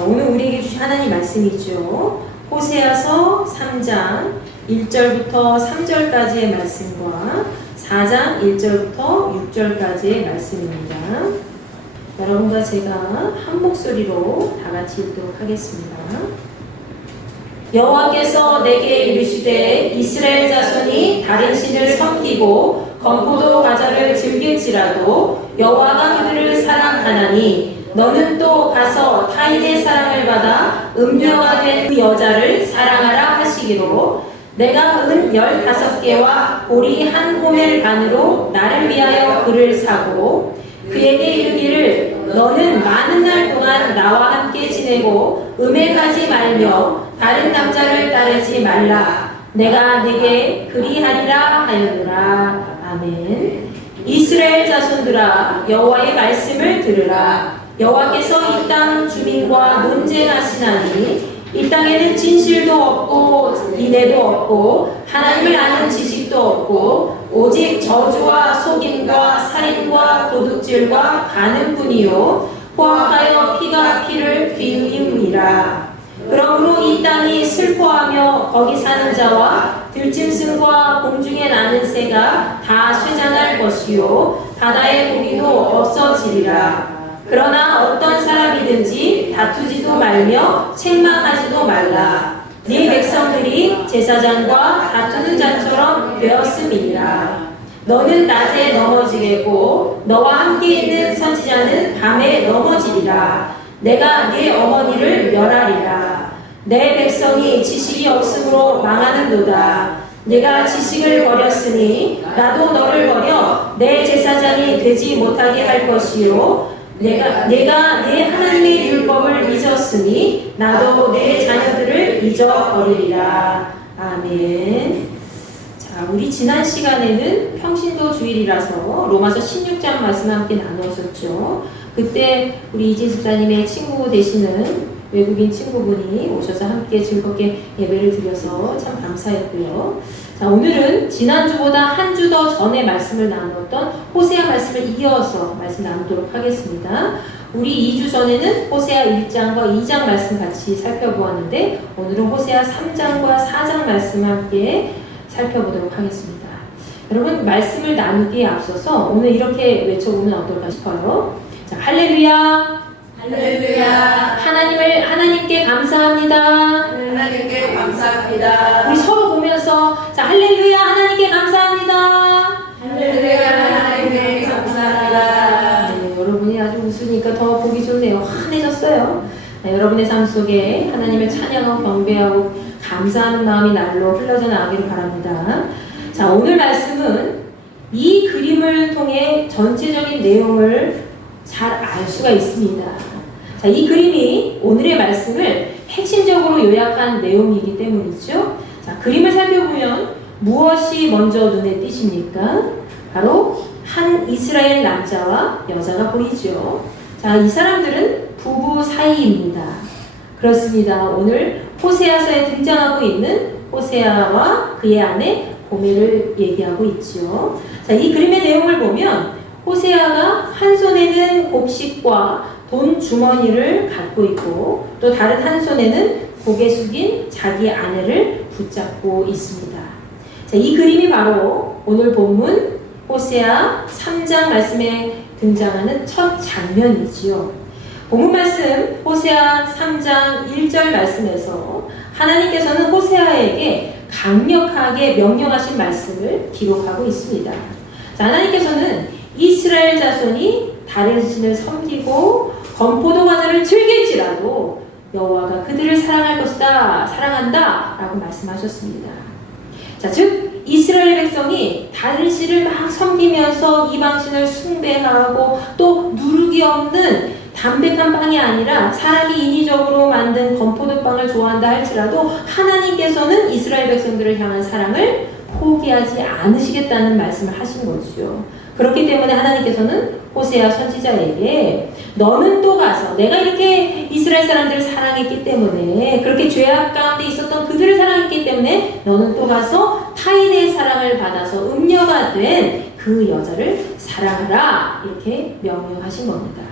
자, 오늘 우리에게 주신 하나님 말씀이죠. 호세아서 3장 1절부터 3절까지의 말씀과 4장 1절부터 6절까지의 말씀입니다. 여러분과 제가 한 목소리로 다 같이 읽도록 하겠습니다. 여호와께서 내게 이르시되 이스라엘 자손이 다른 신을 섬기고 건포도 과자를 즐길지라도 여호와가 그들을 사랑하나니 너는 또 가서 타인의 사랑을 받아 음녀가 된 그 여자를 사랑하라 하시기로 내가 은 15개와 보리 한 호멜 반으로 나를 위하여 그를 사고 그에게 이르기를 너는 많은 날 동안 나와 함께 지내고 음행하지 말며 다른 남자를 따르지 말라. 내가 네게 그리하리라 하였노라. 아멘. 이스라엘 자손들아 여호와의 말씀을 들으라. 여호와께서 이 땅 주민과 논쟁하시나니 이 땅에는 진실도 없고 인애도 없고 하나님을 아는 지식도 없고 오직 저주와 속임과 살인과 도둑질과 간음뿐이요 포악하여 피가 피를 뒤이음이라. 그러므로 이 땅이 슬퍼하며 거기 사는 자와 들짐승과 공중에 나는 새가 다 쇠잔할 것이요 바다의 고기도 없어지리라. 그러나 어떤 사람이든지 다투지도 말며 책망하지도 말라. 네 백성들이 제사장과 다투는 자처럼 되었음이니라. 너는 낮에 넘어지겠고 너와 함께 있는 선지자는 밤에 넘어지리라. 내가 네 어머니를 멸하리라. 내 백성이 지식이 없으므로 망하는도다. 네가 지식을 버렸으니 나도 너를 버려 내 제사장이 되지 못하게 할 것이요 내가 내 하나님의 율법을 잊었으니 나도 내 자녀들을 잊어버리리라. 아멘. 자, 우리 지난 시간에는 평신도 주일이라서 로마서 16장 말씀 함께 나누었었죠. 그때 우리 이재 집사님의 친구 되시는 외국인 친구분이 오셔서 함께 즐겁게 예배를 드려서 참 감사했고요. 자, 오늘은 지난주보다 한 주 더 전에 말씀을 나누었던 호세아 말씀을 이어서 말씀 나누도록 하겠습니다. 우리 2주 전에는 호세아 1장과 2장 말씀 같이 살펴보았는데 오늘은 호세아 3장과 4장 말씀 함께 살펴보도록 하겠습니다. 여러분 말씀을 나누기에 앞서서 오늘 이렇게 외쳐보면 어떨까 싶어요. 자, 할렐루야. 할렐루야. 하나님께 감사합니다. 하나님께 감사합니다. 우리 서로 보면서 자, 할렐루야. 하나님께 감사합니다. 할렐루야. 하나님께 감사합니다. 네, 여러분이 아주 웃으니까 더 보기 좋네요. 환해졌어요. 네, 여러분의 삶 속에 하나님을 찬양하고 경배하고 감사하는 마음이 날로 흘러져 나가기를 바랍니다. 자, 오늘 말씀은 이 그림을 통해 전체적인 내용을 잘 알 수가 있습니다. 자, 이 그림이 오늘의 말씀을 핵심적으로 요약한 내용이기 때문이죠. 자, 그림을 살펴보면 무엇이 먼저 눈에 띄십니까? 바로 한 이스라엘 남자와 여자가 보이죠. 자, 이 사람들은 부부 사이입니다. 그렇습니다. 오늘 호세아서에 등장하고 있는 호세아와 그의 아내 고멜을 얘기하고 있죠. 자, 이 그림의 내용을 보면 호세아가 한 손에는 곡식과 돈 주머니를 갖고 있고 또 다른 한 손에는 고개 숙인 자기 아내를 붙잡고 있습니다. 자, 이 그림이 바로 오늘 본문 호세아 3장 말씀에 등장하는 첫 장면이지요. 본문 말씀 호세아 3장 1절 말씀에서 하나님께서는 호세아에게 강력하게 명령하신 말씀을 기록하고 있습니다. 자, 하나님께서는 이스라엘 자손이 다른 신을 섬기고 건포도 과자를 즐길지라도 여호와가 그들을 사랑할 것이다, 사랑한다 라고 말씀하셨습니다. 자, 즉 이스라엘 백성이 다른 신을 막 섬기면서 이방신을 숭배하고 또 누룩이 없는 담백한 빵이 아니라 사람이 인위적으로 만든 건포도빵을 좋아한다 할지라도 하나님께서는 이스라엘 백성들을 향한 사랑을 포기하지 않으시겠다는 말씀을 하신 거죠. 그렇기 때문에 하나님께서는 호세아 선지자에게 너는 또 가서 내가 이렇게 이스라엘 사람들을 사랑했기 때문에 그렇게 죄악 가운데 있었던 그들을 사랑했기 때문에 너는 또 가서 타인의 사랑을 받아서 음녀가 된 그 여자를 사랑하라 이렇게 명령하신 겁니다.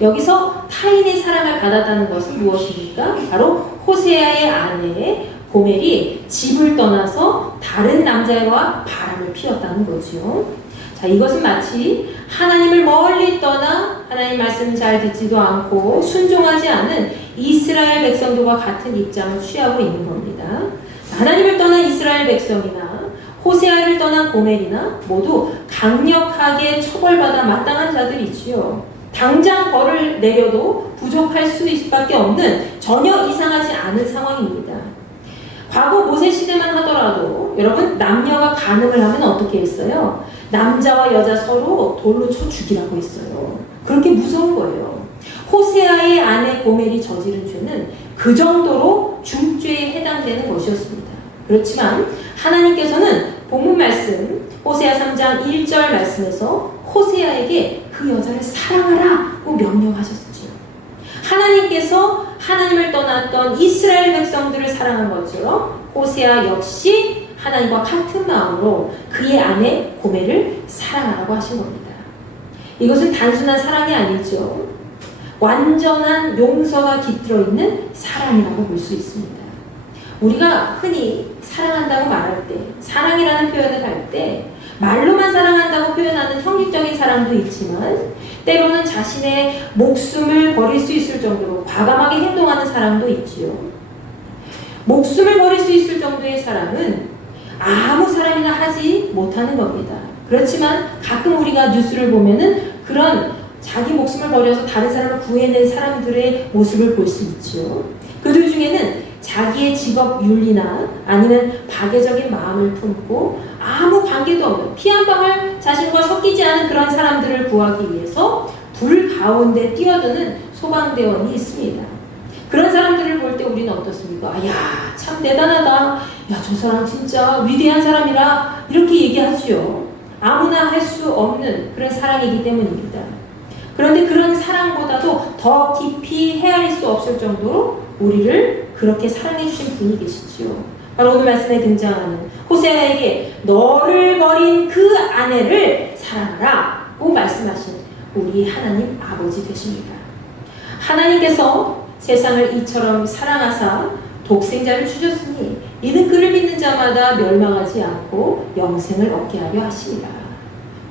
여기서 타인의 사랑을 받았다는 것은 무엇입니까? 바로 호세아의 아내 고멜이 집을 떠나서 다른 남자와 바람을 피웠다는 거죠. 자, 이것은 마치 하나님을 멀리 떠나 하나님 말씀 잘 듣지도 않고 순종하지 않은 이스라엘 백성들과 같은 입장을 취하고 있는 겁니다. 하나님을 떠난 이스라엘 백성이나 호세아를 떠난 고멜이나 모두 강력하게 처벌받아 마땅한 자들이지요. 당장 벌을 내려도 부족할 수밖에 없는 전혀 이상하지 않은 상황입니다. 과거 모세 시대만 하더라도 여러분 남녀가 간음을 하면 어떻게 했어요? 남자와 여자 서로 돌로 쳐 죽이라고 했어요. 그렇게 무서운 거예요. 호세아의 아내 고멜이 저지른 죄는 그 정도로 중죄에 해당되는 것이었습니다. 그렇지만 하나님께서는 본문 말씀 호세아 3장 1절 말씀에서 호세아에게 그 여자를 사랑하라고 명령하셨죠. 하나님께서 하나님을 떠났던 이스라엘 백성들을 사랑한 것처럼 호세아 역시 하나님과 같은 마음으로 그의 아내 고멜을 사랑하라고 하신 겁니다. 이것은 단순한 사랑이 아니죠. 완전한 용서가 깃들어 있는 사랑이라고 볼 수 있습니다. 우리가 흔히 사랑한다고 말할 때, 사랑이라는 표현을 할 때 말로만 사랑한다고 표현하는 형식적인 사랑도 있지만 때로는 자신의 목숨을 버릴 수 있을 정도로 과감하게 행동하는 사랑도 있지요. 목숨을 버릴 수 있을 정도의 사랑은 아무 사람이나 하지 못하는 겁니다. 그렇지만 가끔 우리가 뉴스를 보면은 그런 자기 목숨을 버려서 다른 사람을 구해낸 사람들의 모습을 볼 수 있지요. 그들 중에는 자기의 직업 윤리나 아니면 박애적인 마음을 품고 아무 관계도 없는 피 한 방울 자신과 섞이지 않은 그런 사람들을 구하기 위해서 불 가운데 뛰어드는 소방대원이 있습니다. 그런 사람들을 볼 때 우리는 어떻습니까? 야, 참 대단하다. 야, 저 사람 진짜 위대한 사람이라 이렇게 얘기하지요. 아무나 할 수 없는 그런 사랑이기 때문입니다. 그런데 그런 사랑보다도 더 깊이 헤아릴 수 없을 정도로 우리를 그렇게 사랑해 주신 분이 계시지요. 바로 오늘 말씀에 등장하는 호세아에게 너를 버린 그 아내를 사랑하라고 말씀하신 우리 하나님 아버지 되십니다. 하나님께서 세상을 이처럼 사랑하사 독생자를 주셨으니 이는 그를 믿는 자마다 멸망하지 않고 영생을 얻게 하려 하십니다.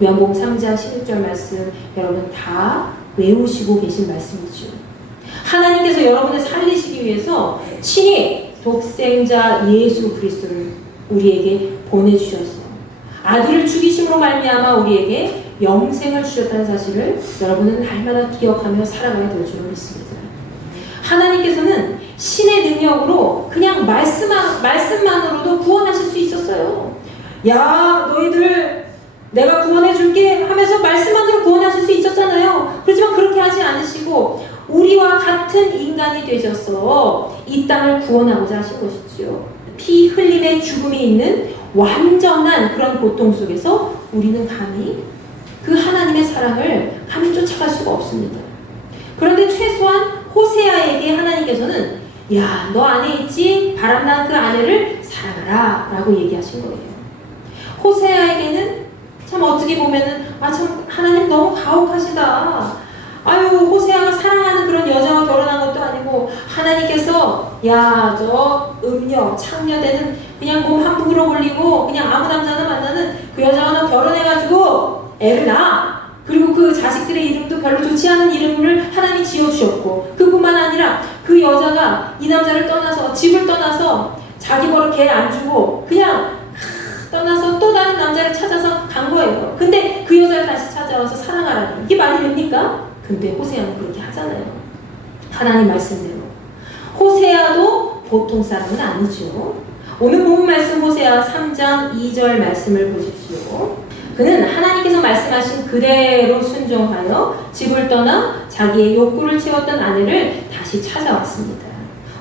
요한복음 3장 16절 말씀 여러분 다 외우시고 계신 말씀이죠. 하나님께서 여러분을 살리시기 위해서 친히 독생자 예수 그리스도를 우리에게 보내주셨어. 아들을 죽이심으로 말미암아 우리에게 영생을 주셨다는 사실을 여러분은 날마다 기억하며 살아가야 될 줄 믿습니다. 하나님께서는 신의 능력으로 그냥 말씀만으로도 구원하실 수 있었어요. 야, 너희들 내가 구원해 줄게 하면서 말씀만으로 구원하실 수 있었잖아요. 그렇지만 그렇게 하지 않으시고 우리와 같은 인간이 되셔서 이 땅을 구원하고자 하신 것이지요. 피 흘림의 죽음이 있는 완전한 그런 고통 속에서 우리는 감히 그 하나님의 사랑을 감히 쫓아갈 수가 없습니다. 그런데 최소한 호세아에게 하나님께서는 야, 너 안에 있지? 바람난 그 아내를 사랑하라 라고 얘기하신 거예요. 호세아에게는 참 어떻게 보면은 참 하나님 너무 가혹하시다. 아유, 호세아가 사랑하는 그런 여자와 결혼한 것도 아니고 하나님께서 야, 저 음녀, 창녀되는 그냥 몸 한 부으로 걸리고 그냥 아무 남자나 만나는 그 여자와 너 결혼해가지고 애를 낳아. 그리고 그 자식들의 이름도 별로 좋지 않은 이름을 하나님이 지어주셨고 그뿐만 아니라 그 여자가 이 남자를 떠나서 집을 떠나서 자기 버릇 개 안 주고 그냥 떠나서 또 다른 남자를 찾아서 간 거예요. 근데 그 여자를 다시 찾아와서 사랑하라니 이게 말이 됩니까? 근데 호세아는 그렇게 하잖아요. 하나님 말씀대로. 호세아도 보통 사람은 아니죠. 오늘 본 말씀 호세아 3장 2절 말씀을 보십시오. 그는 하나님께서 말씀하신 그대로 순종하여 집을 떠나 자기의 욕구를 채웠던 아내를 다시 찾아왔습니다.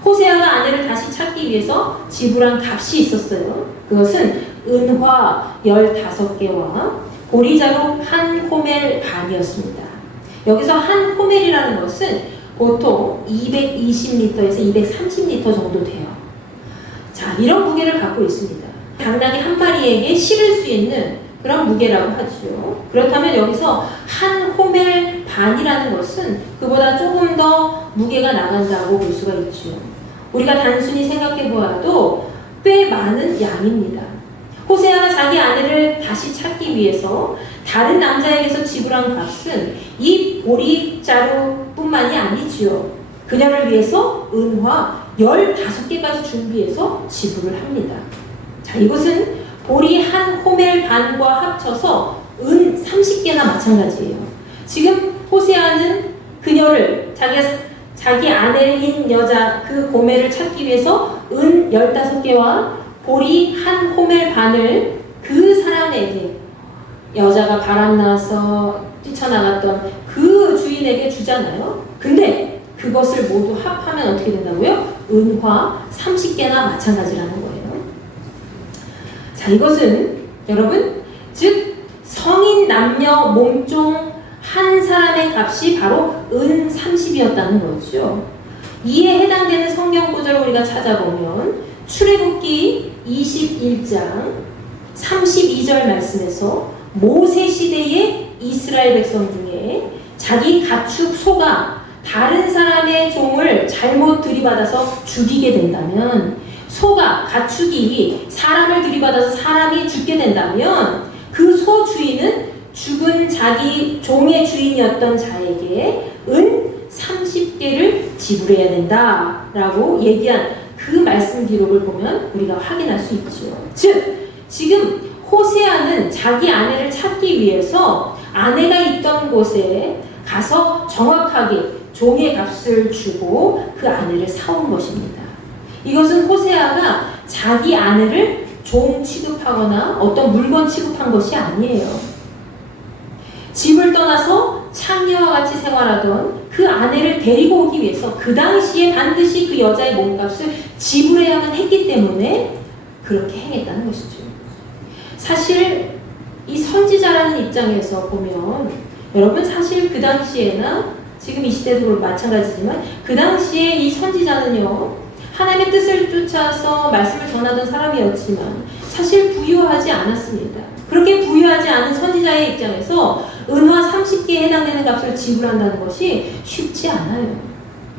호세아가 아내를 다시 찾기 위해서 지불한 값이 있었어요. 그것은 은화 15개와 보리자루 한 호멜 반이었습니다. 여기서 한 호멜이라는 것은 보통 220리터에서 230리터 정도 돼요. 자, 이런 무게를 갖고 있습니다. 당나귀 한 마리에게 실을 수 있는 그런 무게라고 하죠. 그렇다면 여기서 한 호멜 반이라는 것은 그보다 조금 더 무게가 나간다고 볼 수가 있죠. 우리가 단순히 생각해 보아도 꽤 많은 양입니다. 호세아가 자기 아내를 다시 찾기 위해서 다른 남자에게서 지불한 값은 이 보리자루뿐만이 아니지요. 그녀를 위해서 은화 15개까지 준비해서 지불을 합니다. 자, 이것은 보리 한 호멜 반과 합쳐서 은 30개나 마찬가지예요. 지금 호세아는 그녀를 자기 아내인 여자 그 고멜을 찾기 위해서 은 15개와 보리 한 호멜 반을 그 사람에게, 여자가 바람나서 뛰쳐나갔던 그 주인에게 주잖아요. 근데 그것을 모두 합하면 어떻게 된다고요? 은화 30개나 마찬가지라는 거예요. 자, 이것은 여러분, 즉 성인 남녀 몸종 한 사람의 값이 바로 은 30이었다는 거죠. 이에 해당되는 성경 구절을 우리가 찾아보면 출애굽기 21장 32절 말씀에서 모세 시대의 이스라엘 백성 중에 자기 가축 소가 다른 사람의 종을 잘못 들이받아서 죽이게 된다면, 소가, 가축이 사람을 들이받아서 사람이 죽게 된다면 그 소 주인은 죽은 자기 종의 주인이었던 자에게 은 30개를 지불해야 된다라고 얘기한 그 말씀 기록을 보면 우리가 확인할 수 있죠. 즉, 지금 호세아는 자기 아내를 찾기 위해서 아내가 있던 곳에 가서 정확하게 종의 값을 주고 그 아내를 사온 것입니다. 이것은 호세아가 자기 아내를 종 취급하거나 어떤 물건 취급한 것이 아니에요. 집을 떠나서 창녀와 같이 생활하던 그 아내를 데리고 오기 위해서 그 당시에 반드시 그 여자의 몸값을 지불해야만 했기 때문에 그렇게 행했다는 것이죠. 사실 이 선지자라는 입장에서 보면, 여러분, 사실 그 당시에나 지금 이 시대도 마찬가지지만 그 당시에 이 선지자는요, 하나님의 뜻을 쫓아서 말씀을 전하던 사람이었지만 사실 부유하지 않았습니다. 그렇게 부유하지 않은 선지자의 입장에서 은화 30개에 해당되는 값을 지불한다는 것이 쉽지 않아요.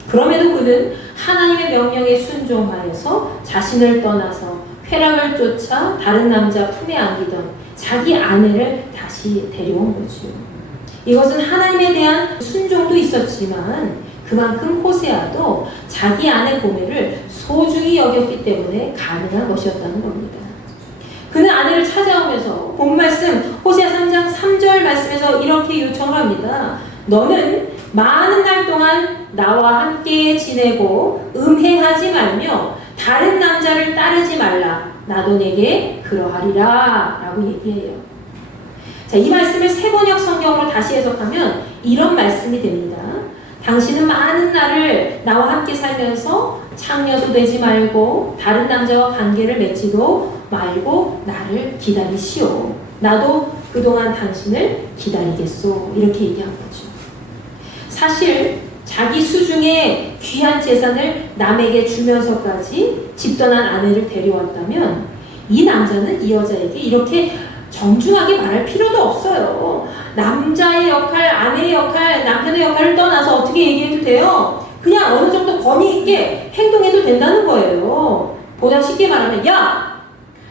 그럼에도 그는 하나님의 명령에 순종하여서 자신을 떠나서 쾌락을 쫓아 다른 남자 품에 안기던 자기 아내를 다시 데려온 거죠. 이것은 하나님에 대한 순종도 있었지만 그만큼 호세아도 자기 아내 고멜을 소중히 여겼기 때문에 가능한 것이었다는 겁니다. 그는 아내를 찾아오면서 본 말씀 호세아 3장 3절 말씀에서 이렇게 요청합니다. 너는 많은 날 동안 나와 함께 지내고 음행하지 말며 다른 남자를 따르지 말라. 나도 내게 그러하리라 라고 얘기해요. 자, 이 말씀을 세번역 성경으로 다시 해석하면 이런 말씀이 됩니다. 당신은 많은 날을 나와 함께 살면서 창녀도 되지 말고 다른 남자와 관계를 맺지도 말고 나를 기다리시오. 나도 그동안 당신을 기다리겠소. 이렇게 얘기한 거죠. 사실 자기 수중에 귀한 재산을 남에게 주면서까지 집 떠난 아내를 데려왔다면 이 남자는 이 여자에게 이렇게 정중하게 말할 필요도 없어요. 남자의 역할, 아내의 역할, 남편의 역할을 떠나서 어떻게 얘기해도 돼요? 그냥 어느 정도 권위 있게 행동해도 된다는 거예요. 보다 쉽게 말하면, 야!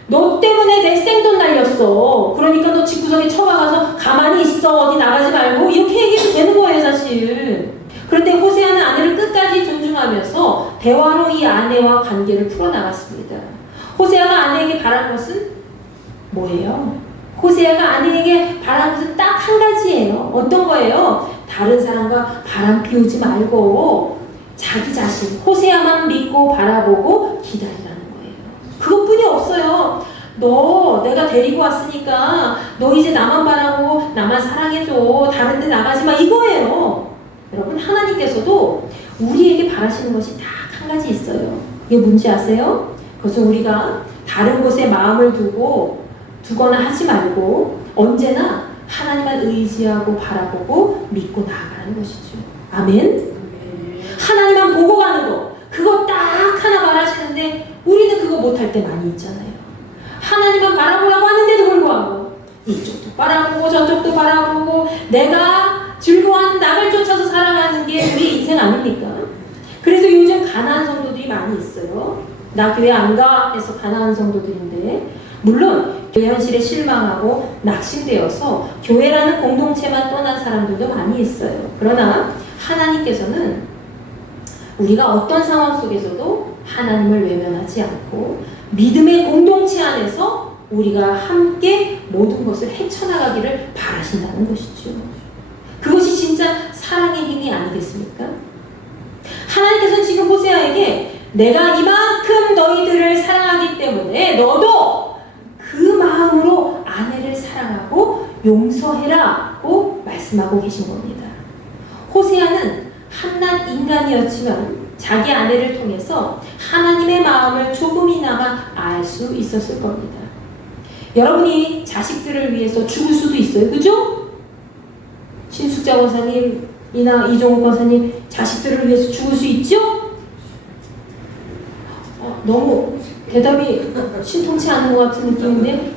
너 때문에 내 생돈 날렸어. 그러니까 너 집구석에 처박아서 가만히 있어. 어디 나가지 말고. 이렇게 얘기해도 되는 거예요, 사실. 그런데 호세아는 아내를 끝까지 존중하면서 대화로 이 아내와 관계를 풀어나갔습니다. 호세아가 아내에게 바란 것은 뭐예요? 호세아가 아내에게 바란 것은 딱 한 가지예요. 어떤 거예요? 다른 사람과 바람 피우지 말고 자기 자신, 호세아만 믿고 바라보고 기다리라는 거예요. 그것뿐이 없어요. 너 내가 데리고 왔으니까 너 이제 나만 바라보고 나만 사랑해줘. 다른 데 나가지 마. 이거예요. 여러분, 하나님께서도 우리에게 바라시는 것이 딱 한 가지 있어요. 이게 뭔지 아세요? 그것은 우리가 다른 곳에 마음을 두거나 하지 말고 언제나 하나님만 의지하고 바라보고 믿고 나아가는 것이죠. 아멘? 하나님만 보고 가는 거, 그거 딱 하나 바라시는데 우리는 그거 못할 때 많이 있잖아요. 하나님만 바라보라고 하는데도 불구하고 이쪽도 바라보고 저쪽도 바라보고 내가 즐거워하는 나갈 나를 쫓아서 살아가는 게 우리 인생 아닙니까? 그래서 요즘 가난한 성도들이 많이 있어요. 나 교회 안 가 해서 가난한 성도들인데, 물론 교회 현실에 실망하고 낙심되어서 교회라는 공동체만 떠난 사람들도 많이 있어요. 그러나 하나님께서는 우리가 어떤 상황 속에서도 하나님을 외면하지 않고 믿음의 공동체 안에서 우리가 함께 모든 것을 헤쳐나가기를 바라신다는 것이죠. 그것이 진짜 사랑의 힘이 아니겠습니까? 하나님께서는 지금 호세아에게 내가 이만큼 너희들을 사랑하기 때문에 너도 그 마음으로 아내를 사랑하고 용서해라고 말씀하고 계신 겁니다. 호세아는 한낱 인간이었지만 자기 아내를 통해서 하나님의 마음을 조금이나마 알 수 있었을 겁니다. 여러분이 자식들을 위해서 죽을 수도 있어요. 그죠? 신숙자 권사님이나 이종욱 권사님 자식들을 위해서 죽을 수 있죠? 너무 대답이 신통치 않은 것 같은 느낌인데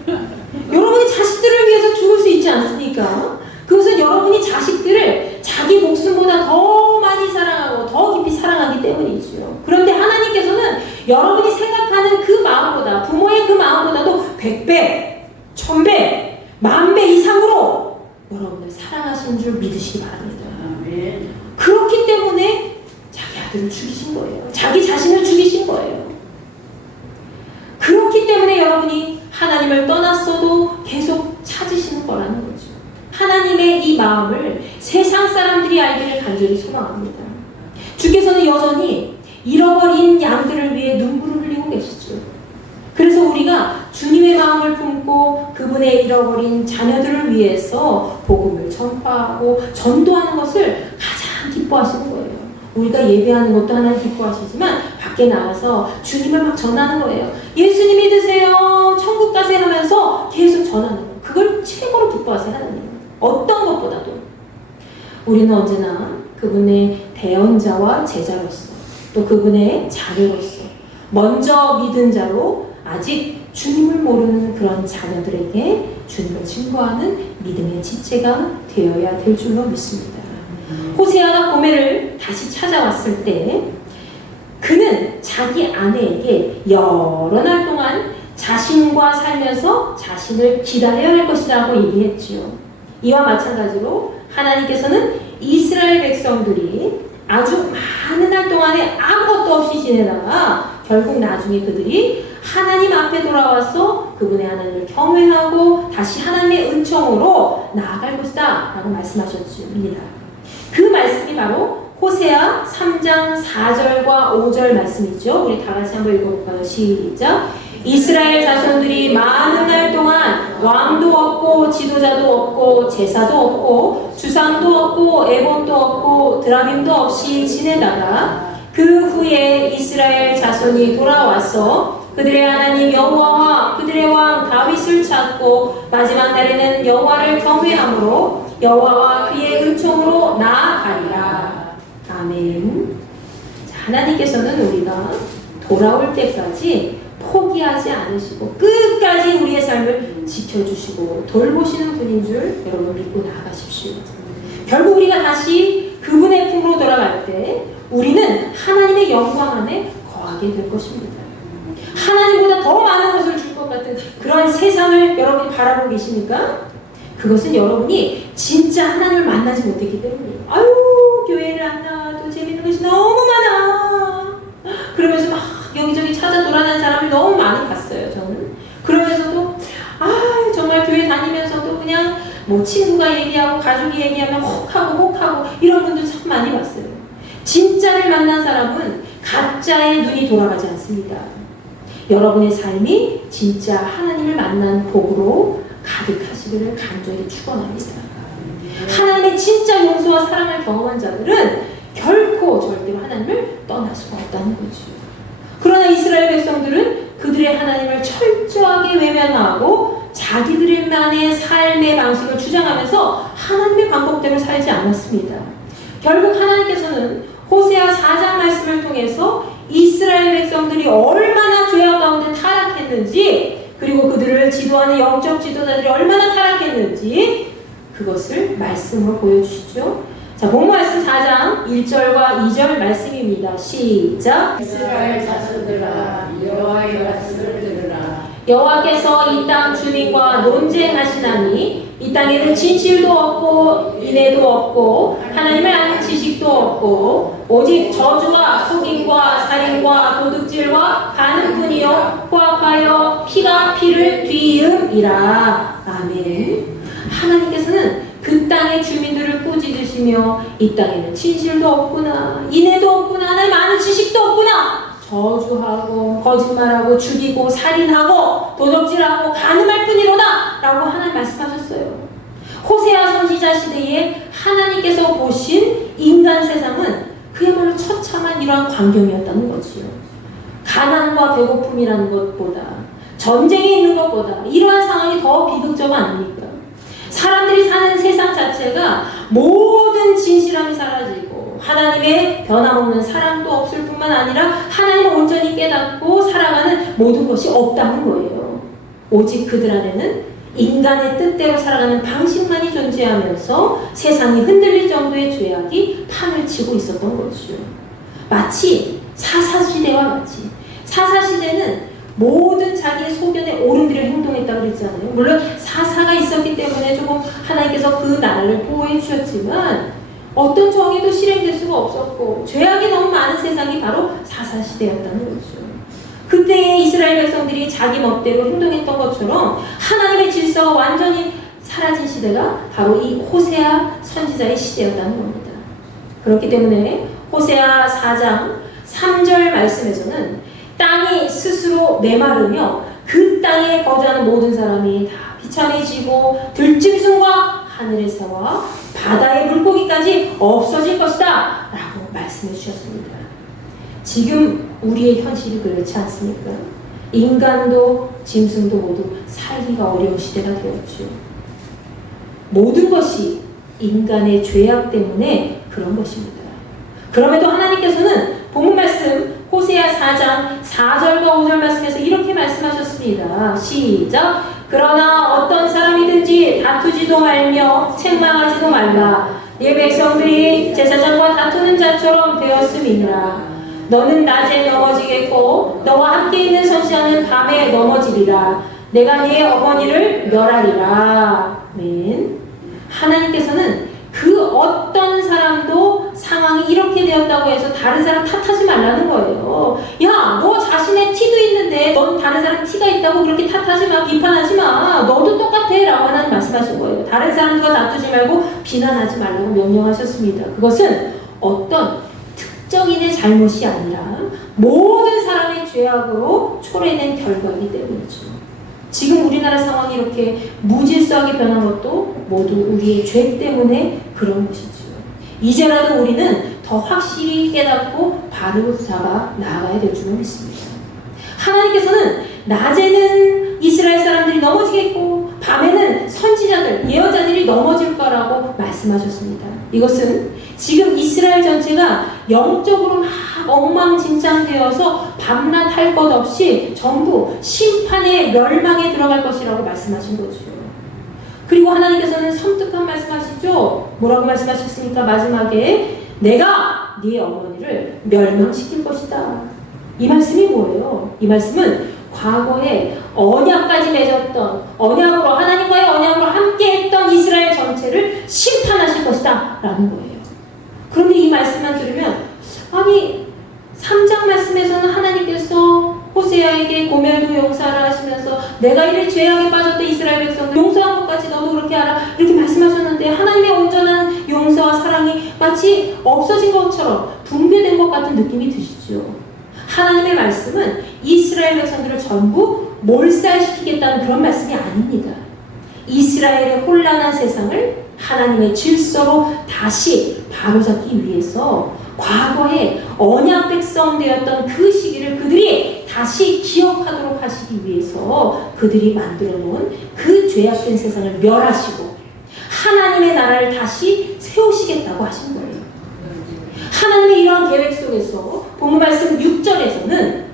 여러분이 자식들을 위해서 죽을 수 있지 않습니까? 그것은 여러분이 자식들을 자기 목숨보다 더 많이 사랑하고 더 깊이 사랑하기 때문이죠. 그런데 하나님께서는 여러분이 생각하는 그 마음보다, 부모의 그 마음보다도 100배, 1000배, 10,000배 이상으로 여러분을 사랑하시는 줄 믿으시기 바랍니다. 아멘. 그렇기 때문에 자기 아들을 죽이신 거예요. 자기 자신을 죽이신 거예요. 그렇기 때문에 여러분이 하나님을 떠났어도 계속 찾으시는 거라는 거죠. 하나님의 이 마음을 세상 사람들이 알기를 간절히 소망합니다. 주께서는 여전히 잃어버린 양들을 위해 눈물을 흘리고 계시죠. 그래서 우리가 주님의 마음을 품고 그분의 잃어버린 자녀들을 위해서 복음을 전파하고 전도하는 것을 가장 기뻐하시는 거예요. 우리가 예배하는 것도 하나님 기뻐하시지만 밖에 나가서 주님을 막 전하는 거예요. 예수님 믿으세요. 천국 가세요 하면서 계속 전하는 거예요. 그걸 최고로 기뻐하세요. 하나님은. 어떤 것보다도. 우리는 언제나 그분의 대언자와 제자로서 또 그분의 자녀로서 먼저 믿은 자로 아직 주님을 모르는 그런 자녀들에게 주님을 증거하는 믿음의 지체가 되어야 될 줄로 믿습니다. 호세아가 고멜을 다시 찾아왔을 때 그는 자기 아내에게 여러 날 동안 자신과 살면서 자신을 기다려야 할 것이라고 얘기했지요. 이와 마찬가지로 하나님께서는 이스라엘 백성들이 아주 많은 날 동안에 아무것도 없이 지내다가 결국 나중에 그들이 하나님 앞에 돌아와서 그분의 하나님을 경외하고 다시 하나님의 은총으로 나아갈 것이다 라고 말씀하셨습니다. 그 말씀이 바로 호세아 3장 4절과 5절 말씀이죠. 우리 다 같이 한번 읽어볼까요? 시작. 이스라엘 자손들이 많은 날 동안 왕도 없고 지도자도 없고 제사도 없고 주상도 없고 에봇도 없고 드라밈도 없이 지내다가 그 후에 이스라엘 자손이 돌아와서 그들의 하나님 여호와와 그들의 왕 다윗을 찾고 마지막 날에는 여호와를 경외함으로 여호와와 그의 은총으로 나아가리라. 아멘. 자, 하나님께서는 우리가 돌아올 때까지 포기하지 않으시고 끝까지 우리의 삶을 지켜주시고 돌보시는 분인 줄 여러분 믿고 나아가십시오. 결국 우리가 다시 그분의 품으로 돌아갈 때 우리는 하나님의 영광 안에 거하게 될 것입니다. 하나님보다 더 많은 것을 줄 것 같은 그런 세상을 여러분이 바라보고 계십니까? 그것은 여러분이 진짜 하나님을 만나지 못했기 때문이에요. 아유, 교회를 안 나와도 재밌는 것이 너무 많아. 그러면서 막 여기저기 찾아 돌아다니는 사람을 너무 많이 봤어요, 저는. 그러면서도 정말 교회 다니면서도 그냥 뭐 친구가 얘기하고 가족이 얘기하면 혹하고 이런 분들 참 많이 봤어요. 진짜를 만난 사람은 가짜의 눈이 돌아가지 않습니다. 여러분의 삶이 진짜 하나님을 만난 복으로 가득하시기를 간절히 축원합니다. 하나님의 진짜 용서와 사랑을 경험한 자들은 결코 절대로 하나님을 떠날 수가 없다는 거죠. 그러나 이스라엘 백성들은 그들의 하나님을 철저하게 외면하고 자기들만의 삶의 방식을 주장하면서 하나님의 방법대로 살지 않았습니다. 결국 하나님께서는 호세아 4장 말씀을 통해서 이스라엘 백성들이 얼마나 죄악 가운데 타락했는지 그리고 그들을 지도하는 영적 지도자들이 얼마나 타락했는지 그것을 말씀으로 보여주시죠. 자, 본문 말씀 4장 1절과 2절 말씀입니다. 시작. 이스라엘 자손들아 여호와의 말씀을 들으라. 여호와께서 이 땅 주민과 논쟁하시나니 이 땅에는 진실도 없고 인애도 없고 하나님을 아는 지식도 없고 오직 저주와 속임과 살인과 도둑질과 가늠뿐이요 포악하여 피가 피를 뒤이음이라. 아멘. 하나님께서는 그 땅의 주민들을 꾸짖으시며 이 땅에는 진실도 없구나, 인애도 없구나, 하나님 아는 지식도 없구나, 저주하고 거짓말하고 죽이고 살인하고 도적질하고 간음할 뿐이로다 라고 하나님 말씀하셨어요. 호세아 선지자 시대에 하나님께서 보신 인간 세상은 그야말로 처참한 이러한 광경이었다는 거지요. 가난과 배고픔이라는 것보다 전쟁이 있는 것보다 이러한 상황이 더 비극적 아닙니까? 사람들이 사는 세상 자체가 모든 진실함이 사라지고 하나님의 변함없는 사랑도 없을 뿐만 아니라 하나님을 온전히 깨닫고 살아가는 모든 것이 없다는 거예요. 오직 그들 안에는 인간의 뜻대로 살아가는 방식만이 존재하면서 세상이 흔들릴 정도의 죄악이 판을 치고 있었던 거죠. 마치 사사시대와 같이, 사사시대는 모든 자기의 소견에 옳은대로 행동했다고 그랬잖아요. 물론 사사가 있었기 때문에 조금 하나님께서 그 나라를 보호해 주셨지만 어떤 정의도 실행될 수가 없었고 죄악이 너무 많은 세상이 바로 사사시대였다는 거죠. 그때의 이스라엘 백성들이 자기 멋대로 행동했던 것처럼 하나님의 질서가 완전히 사라진 시대가 바로 이 호세아 선지자의 시대였다는 겁니다. 그렇기 때문에 호세아 4장 3절 말씀에서는 땅이 스스로 메마르며 그 땅에 거주하는 모든 사람이 다 비참해지고 들짐승과 하늘의 새와 바다의 물고기까지 없어질 것이다 라고 말씀해 주셨습니다. 지금 우리의 현실이 그렇지 않습니까? 인간도 짐승도 모두 살기가 어려운 시대가 되었죠. 모든 것이 인간의 죄악 때문에 그런 것입니다. 그럼에도 하나님께서는 본문 말씀 호세아 4장 4절과 5절 말씀에서 이렇게 말씀하셨습니다. 시작. 그러나 어떤 사람이든지 다투지도 말며 책망하지도 말라. 네 백성들이 제사장과 다투는 자처럼 되었음이니라. 너는 낮에 넘어지겠고 너와 함께 있는 선지자는 밤에 넘어지리라. 내가 네 어머니를 멸하리라. 아멘. 하나님께서는 그 어떤 사람도 상황이 이렇게 되었다고 해서 다른 사람 탓하지 말라는 거예요. 야, 너 자신의 티도 있는데 넌 다른 사람 티가 있다고 그렇게 탓하지 마, 비판하지 마. 너도 똑같아 라고 하나님 말씀하신 거예요. 다른 사람과 다투지 말고 비난하지 말라고 명령하셨습니다. 그것은 어떤 특정인의 잘못이 아니라 모든 사람의 죄악으로 초래된 결과이기 때문이죠. 지금 우리나라 상황이 이렇게 무질서하게 변한 것도 모두 우리의 죄 때문에 그런 것이죠. 이제라도 우리는 더 확실히 깨닫고 바로 잡아 나아가야 될 줄로 믿습니다. 하나님께서는 낮에는 이스라엘 사람들이 넘어지겠고 밤에는 선지자들, 예언자들이 넘어질 거라고 말씀하셨습니다. 이것은 지금 이스라엘 전체가 영적으로 막 엉망진창되어서 밤낮 할 것 없이 전부 심판의 멸망에 들어갈 것이라고 말씀하신 거죠. 그리고 하나님께서는 섬뜩한 말씀하시죠. 뭐라고 말씀하셨습니까? 마지막에 내가 네 어머니를 멸망시킬 것이다. 이 말씀이 뭐예요? 이 말씀은 과거에 언약까지 맺었던 언약으로 하나님과의 언약으로 함께했던 이스라엘 전체를 심판하실 것이다 라는 거예요. 그런데 이 말씀만 들으면 아니 3장 말씀에서는 하나님께서 호세아에게 고멜도 용사를 하시면서 내가 이를 죄악에 빠졌던 이스라엘 백성들 용서한 것까지 너도 그렇게 알아 이렇게 말씀하셨는데 하나님의 온전한 용서와 사랑이 마치 없어진 것처럼 붕괴된 것 같은 느낌이 드시죠. 하나님의 말씀은 이스라엘 백성들을 전부 몰살시키겠다는 그런 말씀이 아닙니다. 이스라엘의 혼란한 세상을 하나님의 질서로 다시 바로잡기 위해서 과거에 언약 백성 되었던 그 시기를 그들이 다시 기억하도록 하시기 위해서 그들이 만들어 놓은 그 죄악된 세상을 멸하시고 하나님의 나라를 다시 세우시겠다고 하신 거예요. 하나님의 이러한 계획 속에서 본문 말씀 6절에서는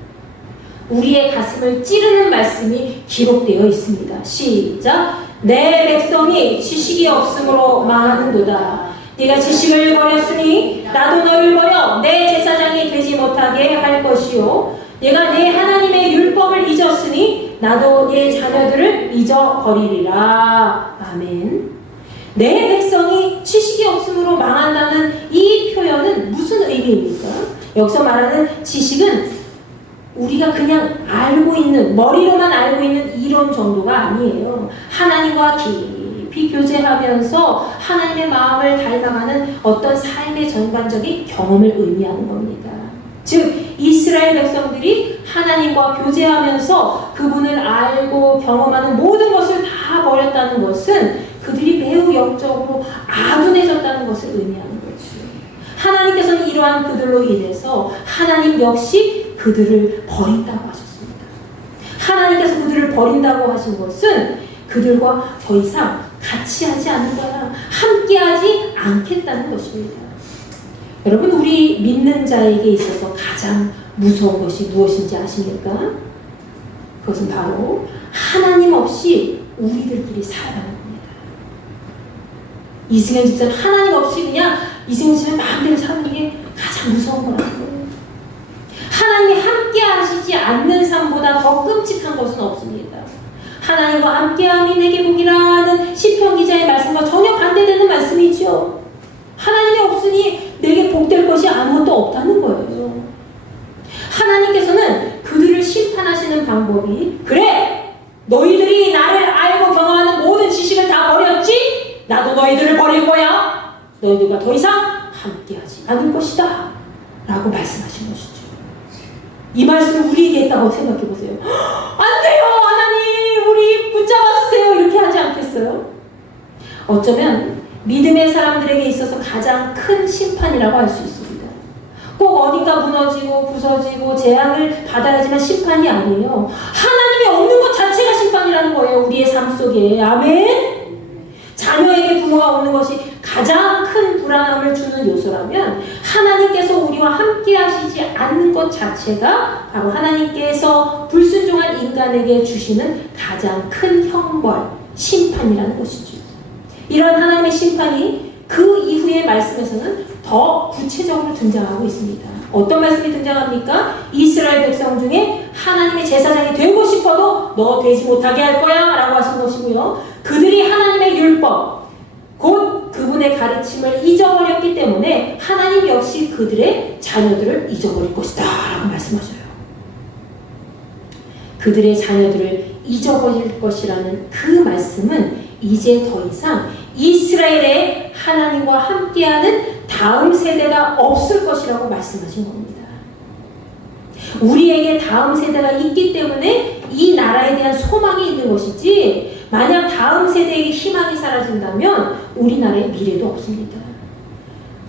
우리의 가슴을 찌르는 말씀이 기록되어 있습니다. 시작. 내 백성이 지식이 없으므로 망하는도다. 네가 지식을 버렸으니 나도 너를 버려 내 제사장이 되지 못하게 할 것이요 내가 내 하나님의 율법을 잊었으니 나도 내 자녀들을 잊어버리리라. 아멘. 내 백성이 지식이 없으므로 망한다는 이 표현은 무슨 의미입니까? 여기서 말하는 지식은 우리가 그냥 알고 있는, 머리로만 알고 있는 이론 정도가 아니에요. 하나님과 깊이 교제하면서 하나님의 마음을 닮아가는 어떤 삶의 전반적인 경험을 의미하는 겁니다. 즉 이스라엘 백성들이 하나님과 교제하면서 그분을 알고 경험하는 모든 것을 다 버렸다는 것은 그들이 매우 영적으로 아둔해졌다는 것을 의미하는 거죠. 하나님께서는 이러한 그들로 인해서 하나님 역시 그들을 버린다고 하셨습니다. 하나님께서 그들을 버린다고 하신 것은 그들과 더 이상 같이 하지 않는 거야. 함께하지 않겠다는 것입니다. 여러분, 우리 믿는 자에게 있어서 가장 무서운 것이 무엇인지 아십니까? 그것은 바로 하나님 없이 우리들끼리 살아가는 겁니다. 이승현 집사는 하나님 없이 그냥 이승현 집사는 마음대로 사는 게 가장 무서운 거라는 거예요. 하나님이 함께 하시지 않는 삶보다 더 끔찍한 것은 없습니다. 하나님과 함께함이 내게 복이라는 시편 기자의 말씀과 전혀 반대되는 말씀이죠. 하나님이 없으니 내게 복될 것이 아무것도 없다는 거예요. 하나님께서는 그들을 심판하시는 방법이 그래! 너희들이 나를 알고 경험하는 모든 지식을 다 버렸지? 나도 너희들을 버릴 거야. 너희들과 더 이상 함께하지 않을 것이다. 라고 말씀하신 것이죠. 이 말씀을 우리에게 했다고 생각해 보세요. 안 돼요! 하나님! 우리 붙잡아 주세요! 이렇게 하지 않겠어요? 어쩌면 믿음의 사람들에게 있어서 가장 큰 심판이라고 할 수 있습니다. 꼭 어디가 무너지고 부서지고 재앙을 받아야지만 심판이 아니에요. 하나님이 없는 것 자체가 심판이라는 거예요. 우리의 삶 속에. 아멘? 자녀에게 부모가 없는 것이 가장 큰 불안함을 주는 요소라면 하나님께서 우리와 함께 하시지 않는 것 자체가 바로 하나님께서 불순종한 인간에게 주시는 가장 큰 형벌, 심판이라는 것이죠. 이런 하나님의 심판이 그 이후의 말씀에서는 더 구체적으로 등장하고 있습니다. 어떤 말씀이 등장합니까? 이스라엘 백성 중에 하나님의 제사장이 되고 싶어도 너 되지 못하게 할 거야 라고 하신 것이고요. 그들이 하나님의 율법, 곧 그분의 가르침을 잊어버렸기 때문에 하나님 역시 그들의 자녀들을 잊어버릴 것이다 라고 말씀하셔요. 그들의 자녀들을 잊어버릴 것이라는 그 말씀은 이제 더 이상 이스라엘의 하나님과 함께하는 다음 세대가 없을 것이라고 말씀하신 겁니다. 우리에게 다음 세대가 있기 때문에 이 나라에 대한 소망이 있는 것이지, 만약 다음 세대에게 희망이 사라진다면 우리나라의 미래도 없습니다.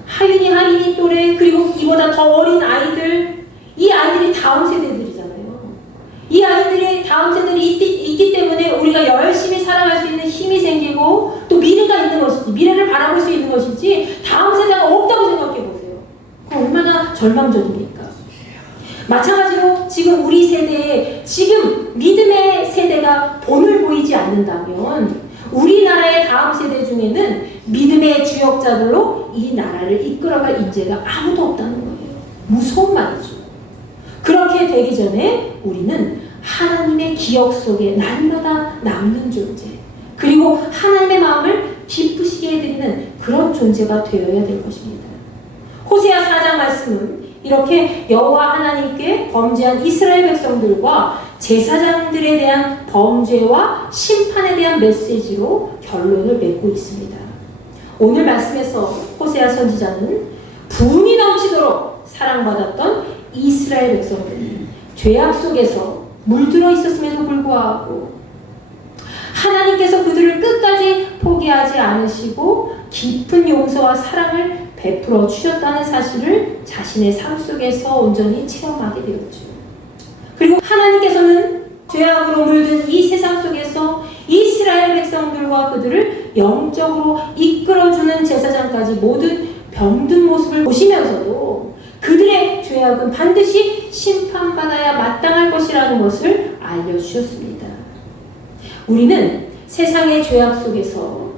하윤이, 하린이 또래, 그리고 이보다 더 어린 아이들, 이 아이들이 다음 세대들이잖아요. 이 아이들이 다음 세대들이 있기 때문에 우리가 열심히 살아갈 수 있는 힘이 생기고 또 미래가 있는 것이지, 미래를 바라볼 수 있는 것이지, 다음 세대가 없다고 생각해 보세요. 그럼 얼마나 절망적입니까? 마찬가지로 지금 우리 세대에 지금 믿음의 세대가 본을 보이지 않는다면 우리나라의 다음 세대 중에는 믿음의 주역자들로 이 나라를 이끌어갈 인재가 아무도 없다는 거예요. 무서운 말이죠. 그렇게 되기 전에 우리는 하나님의 기억 속에 날마다 남는 존재, 그리고 하나님의 마음을 기쁘시게 해드리는 그런 존재가 되어야 될 것입니다. 호세아 4장 말씀은 이렇게 여호와 하나님께 범죄한 이스라엘 백성들과 제사장들에 대한 범죄와 심판에 대한 메시지로 결론을 맺고 있습니다. 오늘 말씀에서 호세아 선지자는 분이 넘치도록 사랑받았던 이스라엘 백성들이 죄악 속에서 물들어 있었음에도 불구하고 하나님께서 그들을 끝까지 포기하지 않으시고 깊은 용서와 사랑을 베풀어 주셨다는 사실을 자신의 삶 속에서 온전히 체험하게 되었죠. 그리고 하나님께서는 죄악으로 물든 이 세상 속에서 이스라엘 백성들과 그들을 영적으로 이끌어주는 제사장까지 모든 병든 모습을 보시면서도 그들의 죄악은 반드시 심판받아야 마땅할 것이라는 것을 알려주셨습니다. 우리는 세상의 죄악 속에서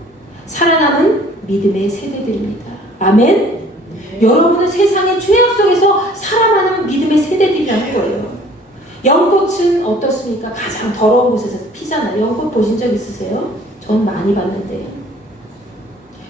살아남은 믿음의 세대들입니다. 아멘? 여러분은 세상의 죄악 속에서 살아가는 믿음의 세대들이라는 거예요. 연꽃은 어떻습니까? 가장 더러운 곳에서 피잖아요. 연꽃 보신 적 있으세요? 전 많이 봤는데요.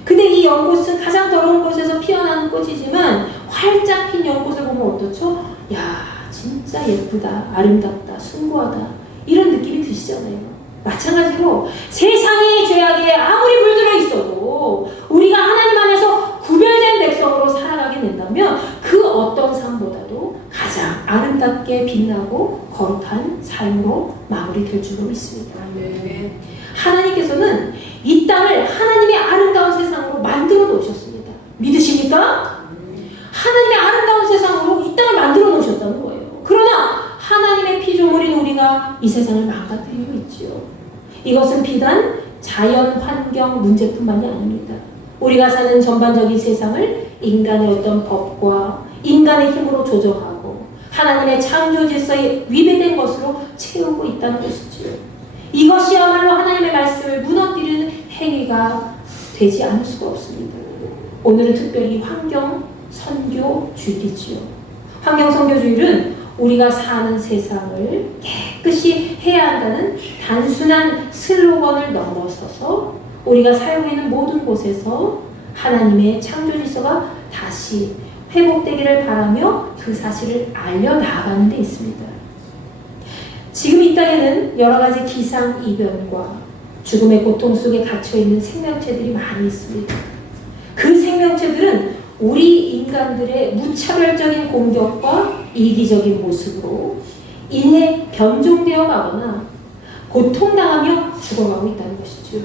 근데 이 연꽃은 가장 더러운 곳에서 피어나는 꽃이지만 활짝 핀 연꽃을 보면 어떻죠? 야, 진짜 예쁘다, 아름답다, 숭고하다 이런 느낌이 드시잖아요. 마찬가지로 세상의 죄악에 아무리 물들어 있어도 우리가 하나님 안에서 구별된 백성으로 살아가게 된다면 그 어떤 삶보다도 가장 아름답게 빛나고 거룩한 삶으로 마무리될 줄로 믿습니다. 하나님께서는 이 땅을 하나님의 아름다운 세상으로 만들어 놓으셨습니다. 믿으십니까? 하나님의 아름다운 세상으로 이 땅을 만들어 놓으셨다는 거예요. 그러나 하나님의 피조물인 우리가 이 세상을 망가뜨리고 있지요. 이것은 비단 자연 환경 문제뿐만이 아닙니다. 우리가 사는 전반적인 세상을 인간의 어떤 법과 인간의 힘으로 조정하고 하나님의 창조 질서에 위배된 것으로 채우고 있다는 것이지요. 이것이야말로 하나님의 말씀을 무너뜨리는 행위가 되지 않을 수가 없습니다. 오늘은 특별히 환경 선교주의지요. 환경 선교주의는 우리가 사는 세상을 깨끗이 해야 한다는 단순한 슬로건을 넘어서서 우리가 살고 있는 모든 곳에서 하나님의 창조 질서가 다시 회복되기를 바라며 그 사실을 알려나가는 데 있습니다. 지금 이 땅에는 여러 가지 기상이변과 죽음의 고통 속에 갇혀있는 생명체들이 많이 있습니다. 그 생명체들은 우리 인간들의 무차별적인 공격과 이기적인 모습으로 인해 변종되어 가거나 고통당하며 죽어가고 있다는 것이죠.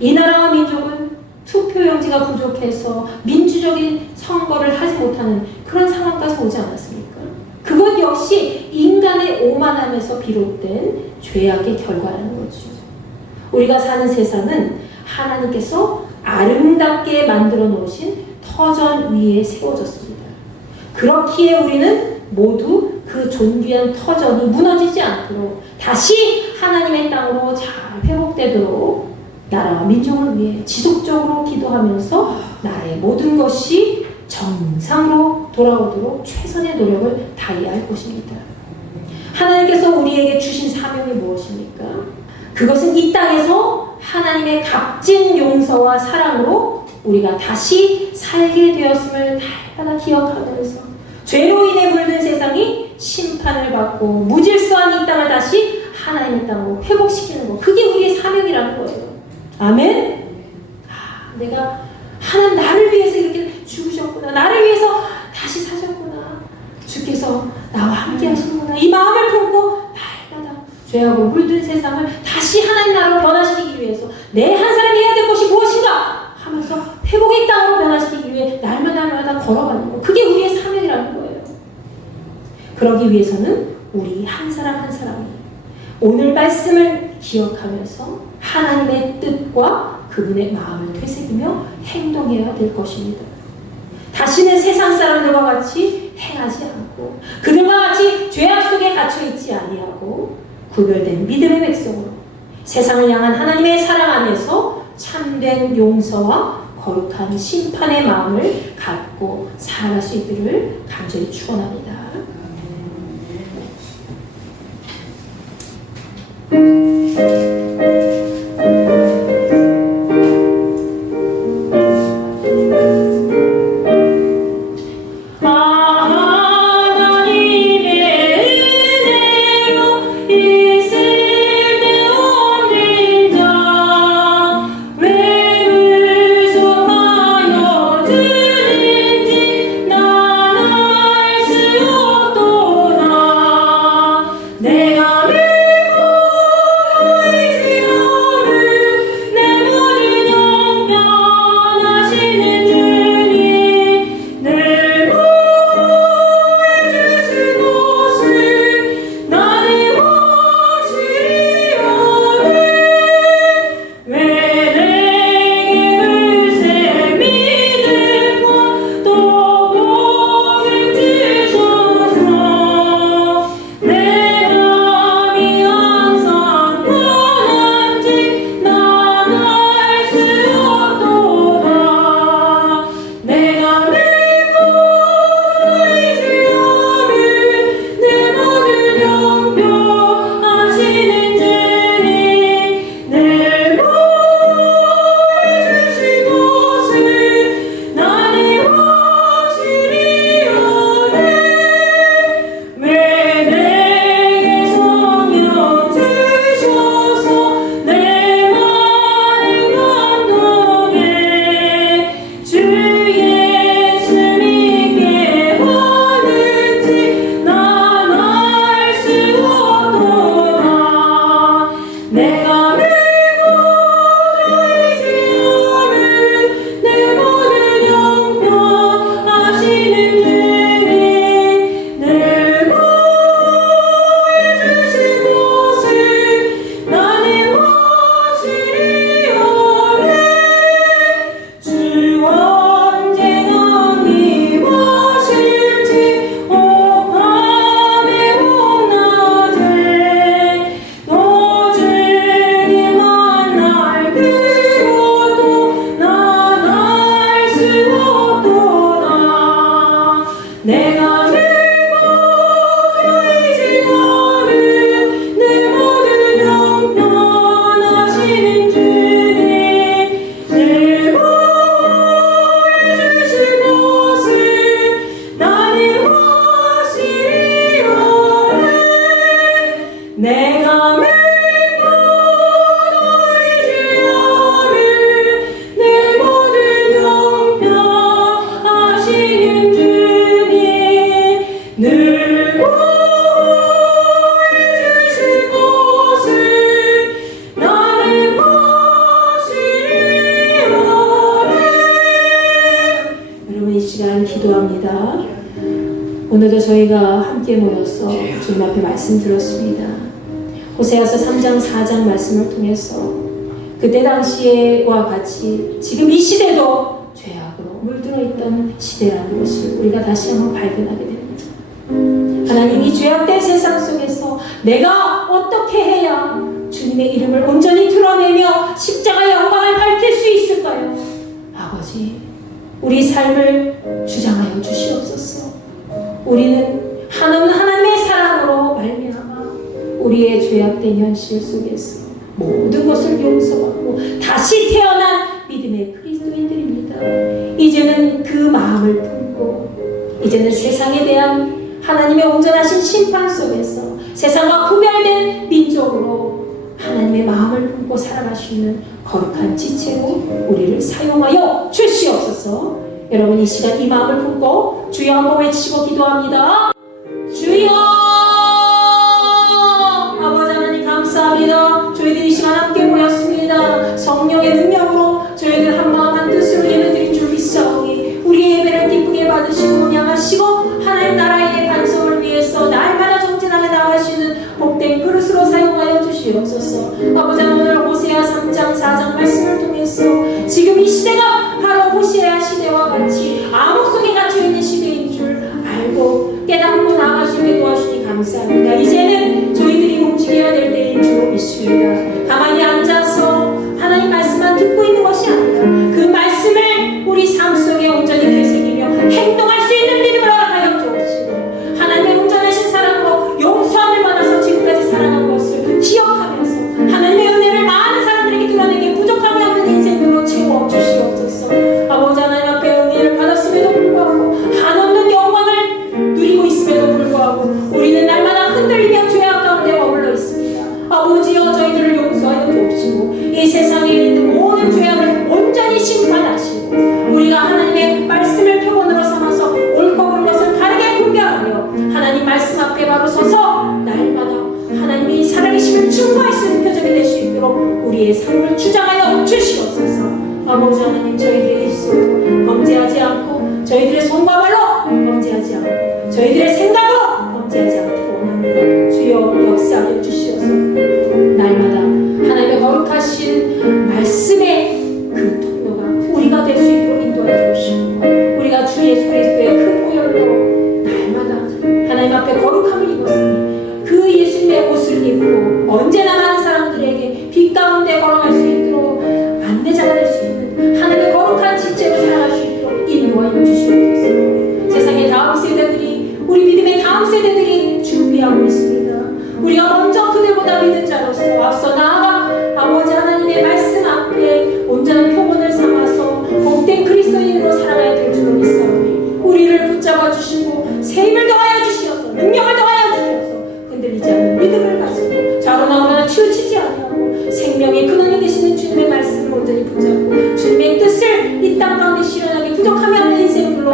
이 나라와 민족은 투표용지가 부족해서 민주적인 선거를 하지 못하는 그런 상황까지 오지 않았습니까? 그것 역시 인간의 오만함에서 비롯된 죄악의 결과라는 거죠. 우리가 사는 세상은 하나님께서 아름답게 만들어 놓으신 터전 위에 세워졌습니다. 그렇기에 우리는 모두 그 존귀한 터전이 무너지지 않도록 다시 하나님의 땅으로 잘 회복되도록 나라와 민족을 위해 지속적으로 기도하면서 나라의 모든 것이 정상으로 돌아오도록 최선의 노력을 다해야 할 것입니다. 하나님께서 우리에게 주신 사명이 무엇입니까? 그것은 이 땅에서 하나님의 값진 용서와 사랑으로 우리가 다시 살게 되었음을 날마다 기억하면서 죄로 인해 물든 세상이 심판을 받고 무질서한 이 땅을 다시 하나님의 땅으로 회복시키는 것, 그게 우리의 사명이라는 거예요. 아멘? 내가 하나님 나를 위해서 이렇게 죽으셨구나, 나를 위해서 다시 사셨구나, 주께서 나와 함께 하시는구나, 이 마음을 품고 날마다 죄악으로 물든 세상을 다시 하나님 나라로 변화시키기 위해서 내 한 사람이 해야 될 것이 무엇인가 하면서 회복의 땅으로 변화시키기 위해 날마다 걸어가는 것, 그게 우리의 사명이라는 거예요. 그러기 위해서는 우리 한 사람 한 사람이 오늘 말씀을 기억하면서 하나님의 뜻과 그분의 마음을 되새기며 행동해야 될 것입니다. 다시는 세상 사람들과 같이 행하지 않고 그들과 같이 죄악 속에 갇혀있지 아니하고 구별된 믿음의 백성으로 세상을 향한 하나님의 사랑 안에서 참된 용서와 거룩한 심판의 마음을 갖고 살아갈 수 있기를 간절히 축원합니다. 수 오늘도 저희가 함께 모여서 주님 앞에 말씀 들었습니다. 호세아서 3장 4장 말씀을 통해서 그때 당시에와 같이 지금 이 시대도 죄악으로 물들어 있던 시대라는 것을 우리가 다시 한번 발견하게 됩니다. 하나님이 죄악된 세상 속에서 내가 어떻게 해야 주님의 이름을 온전히 드러내며 십자가의 영광을 밝힐 수 있을까요? 아버지, 우리 삶을 주장하여 주시옵소서. 우리는 하나님의 사랑으로 말미암아 우리의 죄악된 현실 속에서 모든 것을 용서하고 다시 태어난 믿음의 그리스도인들입니다. 이제는 그 마음을 품고 이제는 세상에 대한 하나님의 온전하신 심판 속에서 세상과 구별된 민족으로 하나님의 마음을 품고 살아갈 수 있는 거룩한 지체로 우리를 사용하여 주시옵소서. 여러분, 이 시간 이 마음을 품고 주여 한번 외치고 기도합니다. 주여! 아버지 하나님 감사합니다. 저희들 이 시간 함께 모였습니다. 성령의 능력으로 저희들 한 마음 한 뜻으로 예배드린 줄 믿사오니 우리의 예배를 기쁘게 받으시고 운양하시고 하나님 나라의 반성을 위해서 날마다 정진하며 나갈 수 있는 복된 그릇으로 사용하여 주시옵소서. 아버지, 오늘 호세아 3장 4장 말씀을 통해서 지금 이 시대가 바로 호세아 시대와 같이 암흑 속에 갇혀있는 시대인 줄 알고 깨닫고 나아가시게 도와주니 감사합니다. 이제는 저희들이 움직여야 될 때인 줄 믿습니다. 가만히 앉아서 하나님 말씀만 듣고 있는 것이 아니라 그 말씀을 우리 삶 속에 온전히 되새기며 행동할 수 있는 믿음을 허락하여 주옵시고 하나님의 온전하신 사랑으로 용서함을 받아서 지금까지 살아간 것을 기억하면서 하나님의 은혜를 많은 사람들에게 드러내게 부족함이 없는 인생으로 채워주시옵소서. 아버지 하나님 앞에 은혜를 받았음에도 불구하고 한없는 영광을 누리고 있음에도 불구하고 우리는 날마다 흔들리며 죄악 가운데 머물러 있습니다. 아버지여, 저희들을 용서하여 주옵시고 이 세상에 있는 모든 죄악을 온전히 심판하시고 우리가 하나님의 말씀을 표본으로 삼아서 옳고 그른 것을 바르게 분별하며 하나님 말씀 앞에 바로 서서 날마다 하나님이 살아계심을 증거할 수 있는 표적이 될 수 있도록 우리의 삶을 주장하여 주시옵소서. 아버지 하나님, 저희들의 입술로 범죄하지 않고 저희들의 손과 발로 범죄하지 않고 저희들의 생각으로 범죄하지 않고 원합니다. 주여 역사하여 주시옵소서. 날마다 하나님의 거룩하신 말씀의 그 통로가 우리가 될 수 있도록 인도하여 주시고 우리가 주 예수 그리스도의 그 보혈로 날마다 하나님 앞에 거룩함을 입었으니 그 예수님의 옷을 입고 언제나 많은 사람들에게 빛 가운데 걸어갈 수 있도록 안내자가 될 수 있는 하나님의 거룩한 지체로 살아갈 수 있도록 인도하여 주시옵소서. 세상의 다음 세대들이, 우리 믿음의 다음 세대들이 준비하고 있습니다. 우리가 먼저 그들보다 믿은 자로서 앞서 나아가 아버지 하나님의 말씀 앞에 온전한 표본을 삼아서 복된 그리스도인으로 살아가야 될 줄로 믿사오니 우리를 붙잡아 주시고 새 힘을 더하여 주시어서 능력을 더하여 주시어서 흔들리지 않는 믿음을 가지고 좌로 나오나 치우치지 아니하고 생명의 근원이 되시는 주님의 말씀을 온전히 붙잡고 주님의 뜻을 이 땅 가운데 실현하기 부족함이 없는 인생들로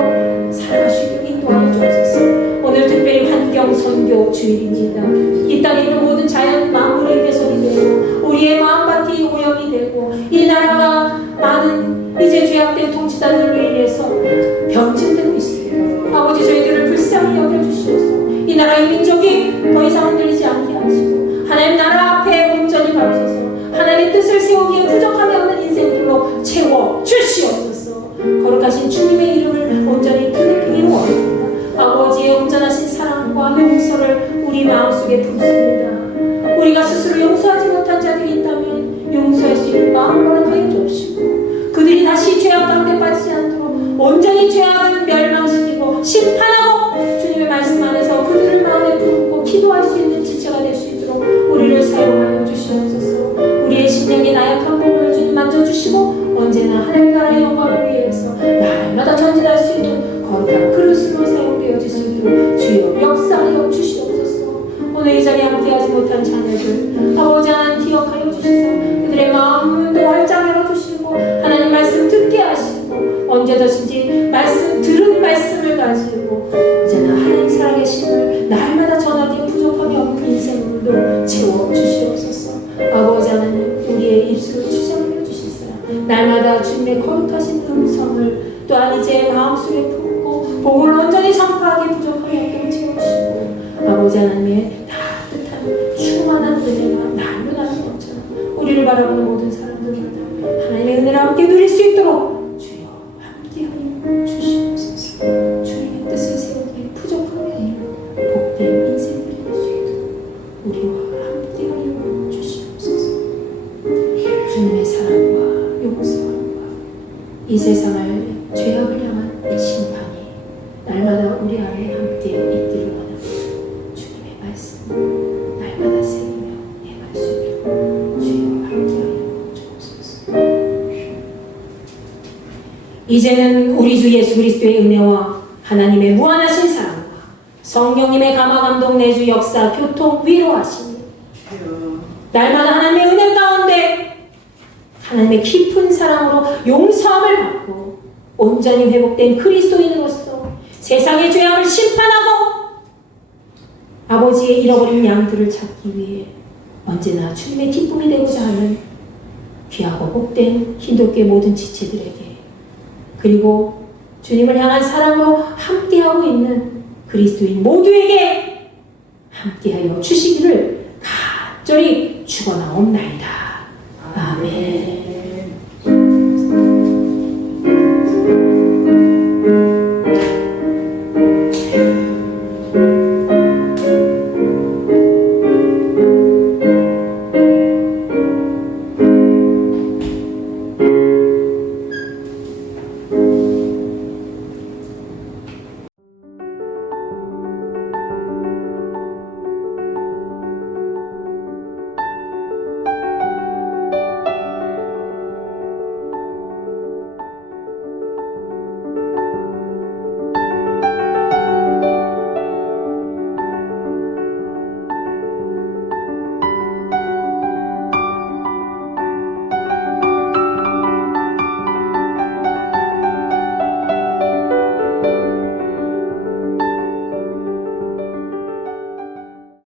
살아갈 수 있도록 인도하여 주옵소서. 오늘 특별히 환경 선교 주일입니다. 이 땅에 있는 모든 자연 만물이 훼손이 되고 우리의 마음밭이 오염이 되고 이 나라가 많은 이제 죄악된 통치자들로 인해서 병증되고 있습니다. 아버지, 저희들을 불쌍히 여겨주시옵소서. 이 나라의 민족이 더 이상 흔들리지 않게 하시고 하나님 나라 앞에 온전히 바로서서 하나님의 뜻을 세우기에 부족함이 없는 인생들로 채워주시옵소서. 거룩하신 주님의 이름을 온전히 드리기를 원합니다. 아버지의 온전하신 사랑과 용서를 우리 마음속에 품습니다. 우리가 스스로 용서하지 못한 자들이 있다면 용서할 수 있는 마음을 허락하여 주옵시고 그들이 다시 죄악 가운데 빠지지 않도록 온전히 죄악을 멸망시키고 심판하고 주님의 말씀 안에서 그들을 마음에 품고 기도할 수 있는 지체가 될 수 있도록 우리를 사용하여 주시옵소서. 우리의 심령의 나약한 부분을 주님 만져주시고 언제나 하나님 나라의 영광을 위해서 날마다 전진할 수 있는 거룩한 그릇으로 사용되어 주시도록 주여 역사하여 주시옵소서. 오늘 이 자리에 함께하지 못한 자녀들 아버지 하나님 기억하여 주시사 그들의 마음도 활짝 열어주시고 하나님 말씀 듣게 하시고 언제든지 말씀 들은 말씀을 가지고 이제는 하나님 살아계심을 날마다 전하기에 부족함이 없는 인생으로 채워주시옵소서. 아버지 하나님, 우리의 입술을 주장하여 주시사 날마다 주님의 거룩하신 음성을 또한 이제 마음속에 품고 복을 온전히 선포하기 부족하여 아버지 하나님의 따뜻한 충만한 은혜가 날로 나는 것처럼 우리를 바라보는 모든 사람들마다 하나님의 은혜를 함께 누릴 수 있도록 주여 함께하여 주시옵소서. 주님의 뜻을 세우기에 부족함이 아니라 복된 인생들이 될 수 있도록 우리와 함께하여 주시옵소서. 주님의 사랑과 용서와 이 세상을 죄악을 향한 심판이 날마다 우리 안에 함께 있기를 원합니다. 주님의 말씀 날마다 새기며 행할 수 있도록 주여 함께하여 주옵소서. 이제는 우리 주 예수 그리스도의 은혜와 하나님의 무한하신 사랑과 성령님의 감화 감동 내주 역사 교통 위로하시니 날마다 하나님의 은혜 가운데 하나님의 깊은 사랑으로 용서함을 받고 온전히 회복된 그리스도인으로서 세상의 죄악을 심판하고 아버지의 잃어버린 양들을 찾기 위해 언제나 주님의 기쁨이 되고자 하는 귀하고 복된 hindu교의 모든 지체들에게 그리고 주님을 향한 사랑으로 함께하고 있는 그리스도인 모두에게 함께하여 주시기를 간절히 축원하옵나이다. 아멘.